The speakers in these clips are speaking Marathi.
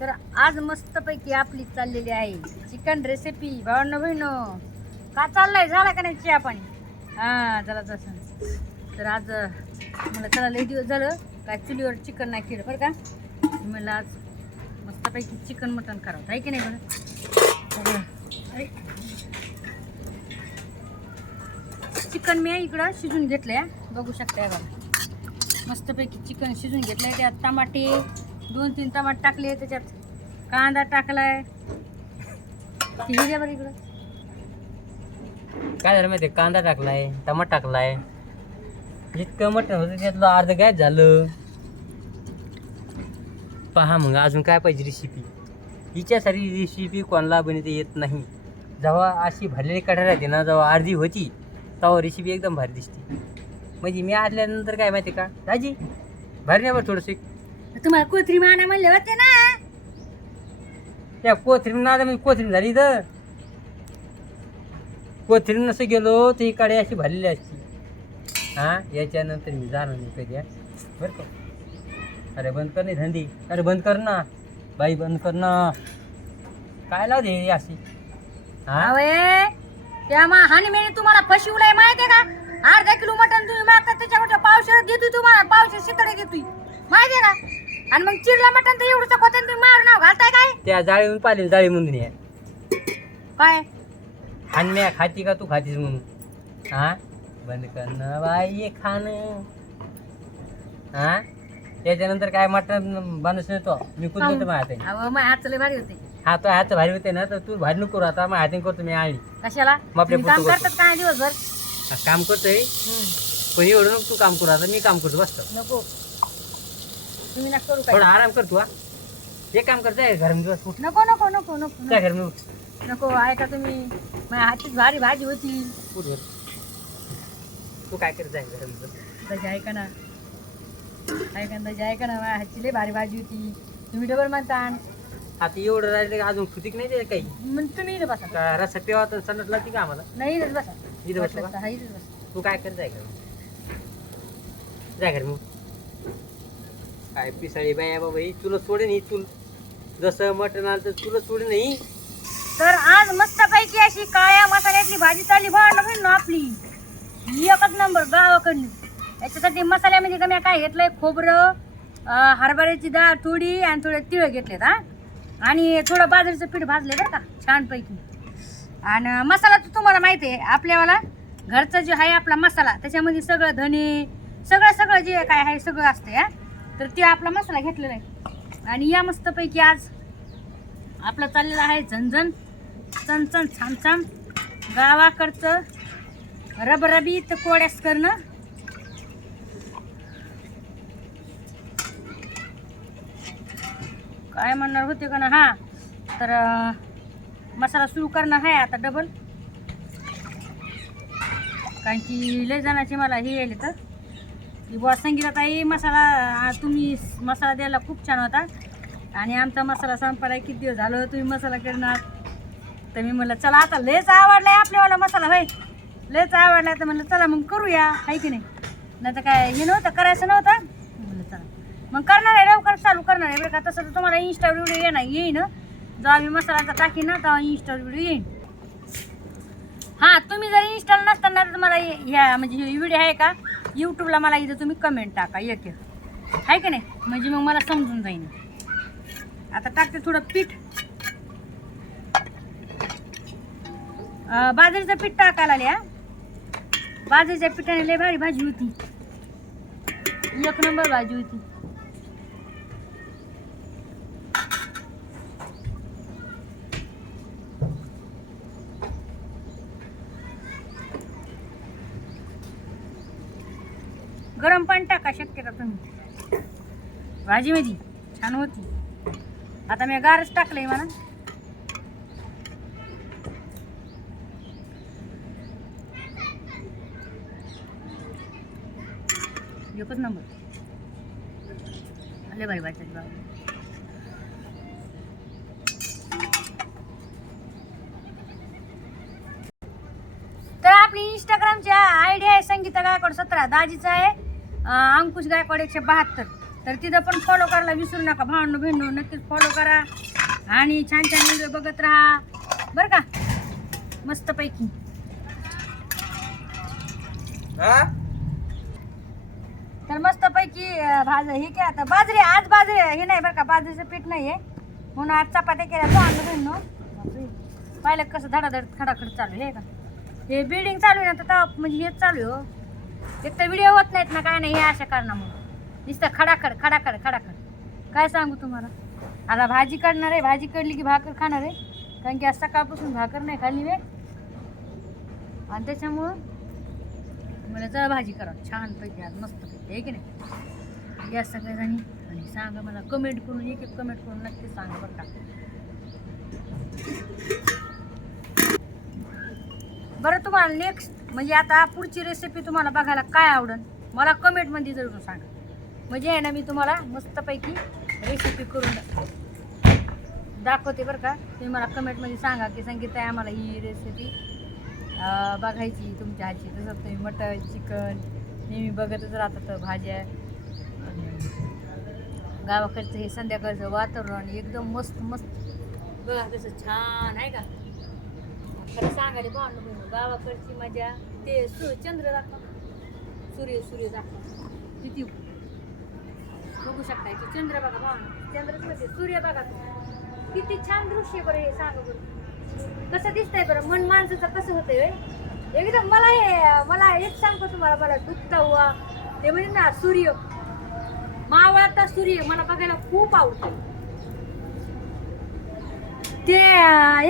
तर आज मस्तपैकी आपली चाललेली आहे. चिकन रेसिपी भावनो बहिणो का चाललंय? झाला का नाही चहा पाणी? हां झाला तसं तर आज मला चला लई दिवस झालं. काय चुलीवर चिकन नाही केलं बरं का? मला आज मस्तपैकी चिकन मटन करावं आहे की नाही बरं? चिकन मी इकडं शिजून घेतलंय. बघू शकता बघा. मस्तपैकी चिकन शिजून घेतलंय. त्यात टमाटे दोन तीन टमाट टाकले त्याच्यात कांदा टाकलाय. बरं इकडं. काय झालं माहिती कांदा टाकलाय टमाट टाकलाय. जितकं मटण होतं त्यातलं अर्ध काय झालं. पहा मग अजून काय पाहिजे रेसिपी हिच्यासाठी रेसिपी कोणाला बनवता येत नाही. जेव्हा अशी भरलेली कढा राहते ना जेव्हा अर्धी होती तेव्हा रेसिपी एकदम भारी दिसते. म्हणजे मी आल्यानंतर काय माहिती का? राजी भरण्यावर थोडंसं तुम्हाला कोथरी माना म्हणले होते ना? त्या कोथरीन ना मी कोथरीन झाली तर कोथरीन नसं गेलो तर ही कडे अशी भरलेली असती. हां याच्यानंतर मी जाणार नाही कधी हा. बरं का? अरे बंद कर नाही धंदी. अरे बंद कर ना. बाई बंद कर ना. काय लाव दे ही अशी? हा? अवे त्या मा हानी तुम्हाला माहितीये का? अर्धा किलो मटण तुम्ही मागता त्याच्यावर पावशेर देतोय तुम्हाला पावशेर शितडे देतोय माहितीये का? आणि मग चिरला मटण तर एवढं तुम्ही मार नाव घालताय काय? त्या जाळीहून पाहिली जाळी म्हणून ये काय? आणि मी खाती का तू खातीस म्हणून? हा बंद कर ना बाई खाणं. हा त्याच्यानंतर काय मटण बनच नाही तो? मी कुठं देतो माझ्या हाताने. अहो माझ्या हात लय भारी होते. हा तो हात भारी होते ना तर तू भारी नको करू आता माझ्या हाताने करतो मी आणि कशाला? मग तुम्ही काम करतात काय दिवसभर? हा, काम करतोय. पण एवढं नको तू काम करू आता मी काम करतो बसतो नको. तुम्ही नका करू काय? थोडा आराम कर तू हा. हे काम करत आहे घर दिवस उठ. नको नको नको नको नको. घर उठ. नको ऐका तुम्ही. माझ्या हातची भारी भाजी होती. उठ तू काय करत आहे घर त्याची ऐका ना. ऐका ना त्याची ऐका ना माझ्या हातची लय भारी भाजी होती. तुम्ही डबल म्हणता. आता एवढं राहिलं का अजून खुतीक नाही ते काही. मग तुम्ही इथं बसा. का रस्ता पेवा तर सणत लागते का आम्हाला? नाही इथंच बसा. इथं बसू वाटलं का? तर हा इथंच बसा. तू काय करत आहे घर जाय घर मग काय पिसाळी बाया बाबा ही तुला सोडे नाही तुला जसं मटण आलं तर तुला सोडे नाही तर आज मस्तपैकी अशी काळ्या मसाल्यातली भाजी चालली भांडण ना आपली. एकच नंबर गावाकडली याच्यासाठी मसाल्यामध्ये कमी काय घेतलंय? खोबरं अं, हरभऱ्याची डाळ थोडी आणि थोडे तिळ घेतलेत हा. आणि थोडं बाजरीचं पीठ भाजले बरं का छानपैकी. आणि मसाला तर तुम्हाला माहिती आहे आपल्यावाला घरचं जे आहे आपला मसाला त्याच्यामध्ये सगळं धने सगळं सगळं जे काय आहे सगळं असते हा. तर ते आपला मसाला घेतलेला आहे. आणि या मस्तपैकी आज आपलं चाललेलं आहे झणझण चणचण छान छान गावाकडचं तर कोड्यास करणं. काय म्हणणार होते का ना? हा तर मसाला सुरू करणं आहे आता डबल कारण की लय जणांची मला हे येईल तर की बुवा संगीता मसाला आ, तुम्ही मसाला द्यायला खूप छान होता. आणि आमचा मसाला संपायला किती दिवस झालो तुम्ही मसाला करणार? तर मी म्हणलं चला आता लयच आवडलाय आपल्यावाला मसाला होय. लयच आवडला तर म्हणलं चला मग करूया आहे की नाही? नाही तर काय हे नव्हतं करायचं नव्हतं. म्हणलं चला. मग करणार आहे लवकर चालू करणार आहे बरं का. तसं तर तुम्हाला इंस्टा व्हिडिओ येणार येईन जेव्हा मी मसालाचा टाकीन ना तेव्हा इंस्टा व्हिडिओ येईन. हां तुम्ही जर इन्स्टॉल नसताना तर मला ह्या म्हणजे व्हिडिओ आहे का? यूट्यूबला मला इथं तुम्ही कमेंट टाका एक एक. आहे का नाही? म्हणजे मग मला समजून जाईन. आता टाकते थोडं पीठ. बाजरीचं पीठ टाकायला आले बाजरीच्या पिठाने लय भारी भाजी होती. एक नंबर भाजी होती. गरम पण टाका शक्यता तुम्ही. भाजीमध्ये छान होती. आता मी गारच टाकलंय म्हणा. एकच नंबर. लय बाई भाजी बाबा तर आपली इंस्टाग्रामची आहे संगीता गायकवाड सतरा दाजीचा आहे. अंकुश गायकवाड एकशे बहात्तर. तर तिथं पण फॉलो करायला विसरू नका. भावनो बहिणू नक्कीच फॉलो करा. आणि छान छान व्हिडिओ बघत राहा. बरं का? मस्तपैकी. हा? तर मस्तपैकी भाज हे काय आता? बाजरी आज बाजरी हे नाही बरं का? बाजरीचं पीठ नाही आहे म्हणून आज चपात्या केल्या बहिणू बापरे. पाहिलं कसं धडाधड खडाखड चालू आहे हे का? हे बिल्डिंग चालू आहे ना तर म्हणजे हेच चालू आहे हो. एक तर व्हिडिओ होत नाहीत ना काय नाही हे अशा कारणामुळे नुसतं खडाखड खडाखड खडाखड. काय सांगू तुम्हाला? आता भाजी काढणार आहे भाजी काढली की भाकर खाणार आहे. कारण की आज सकाळपासून भाकर नाही खाल्ली वे आणि त्याच्यामुळं मला चला भाजी करा. छान पैकी आज मस्त पैकी आहे की नाही? या सगळ्याजणी आणि सांगा मला कमेंट करून एक एक कमेंट करून नक्कीच सांगा बरं का. बरं तुम्हाला नेक्स्ट म्हणजे आता पुढची रेसिपी तुम्हाला बघायला काय आवडेल मला कमेंटमध्ये जरूर सांगा. म्हणजे आहे ना मी तुम्हाला मस्तपैकी रेसिपी करून दाखवते बरं का. तुम्ही मला कमेंटमध्ये सांगा की संगीता आम्हाला ही रेसिपी बघायची तुमच्या हाची जसं तुम्ही मटन चिकन नेहमी बघतच राहतात तर भाज्या. गावाकडचं हे संध्याकाळचं वातावरण एकदम मस्त मस्त. बघा कसं छान आहे का? खरं सांगायला भावना बहिणं गावाकडची मजा ते सूर्य चंद्र दाखवा. सूर्य सूर्य दाखवा. किती बघू शकता की चंद्र बघा भावना चंद्रच म्हणजे सूर्य बघा तुम्ही. किती छान दृश्य बरं हे सांगा बरं. कसं दिसतंय बरं मन माणसाचं कसं होतंय एकदम मला हे मला एक सांगतो तुम्हाला मला दुखता हुआ ते म्हणजे ना सूर्य. मावळता सूर्य मला बघायला खूप आवडतं ते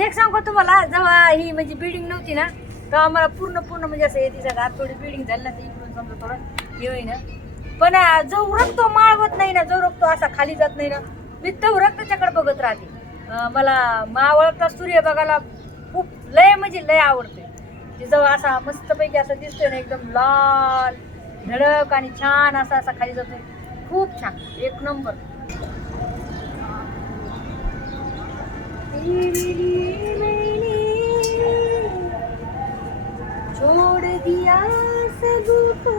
एक सांगतो तुम्हाला? जेव्हा ही म्हणजे बिल्डिंग नव्हती ना तेव्हा मला पूर्ण पूर्ण म्हणजे असं येते सगळं थोडी बिल्डिंग झाली ना इकडून समजा थोडं हे होईना. पण जो रक्त माळवत नाही ना जो रक्त असा खाली जात नाही ना मी तो रक्ताच्याकडे बघत राहते. मला मावळता सूर्य बघायला खूप लय म्हणजे लय आवडते. जेव्हा असा मस्तपैकी असं दिसतोय ना एकदम लाल धडक आणि छान असा असा खाली जातोय. खूप छान. एक नंबर. छोड़ दिया सब को